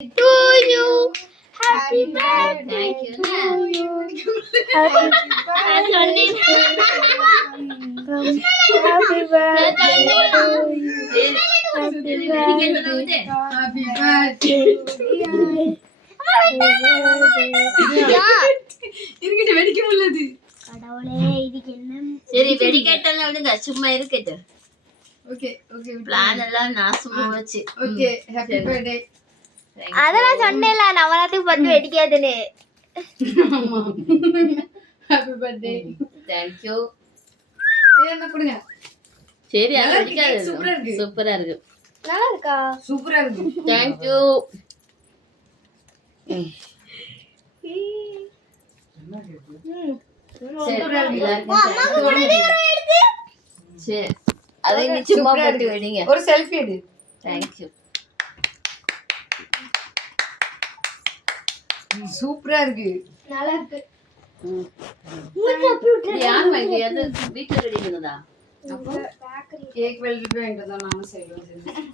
to you. Happy birthday to you. Happy birthday to you. Happy birthday to you. Happy birthday. Happy birthday. இருக்கட்டு வெடிக்க உள்ளது. கடவுளே இதுக்கு என்ன? சரி வெடிக்கட்டல விடுங்க சும்மா இருக்கட்டு. ஓகே ஓகே பிளான் எல்லாம் நாசமா போச்சு. Okay happy birthday. அதெல்லாம் சொன்னேல நவராத்திரிக்கு பத்து வெடிக்காதுன்னு. Happy birthday. Thank you. சரி என்ன கொடுங்க. சரி அது நல்லா இருக்கு, வெடிக்காது. சூப்பரா இருக்கு. சூப்பரா இருக்கு. நல்லா இருக்கா? சூப்பரா இருக்கு. Thank you. சரி சரி அதை நீ சும்மா போட்டு வெடிங்க. ஒரு செல்ஃபி எடு. Thank you. சூப்பரா இருக்கு. நல்லா இருக்கு. யார் மைக்கு அது வீட்ல ரெடி பண்ணதா? கேக் வெல்ட் வாங்கிட்டு தான் நானும் செய்வேன்.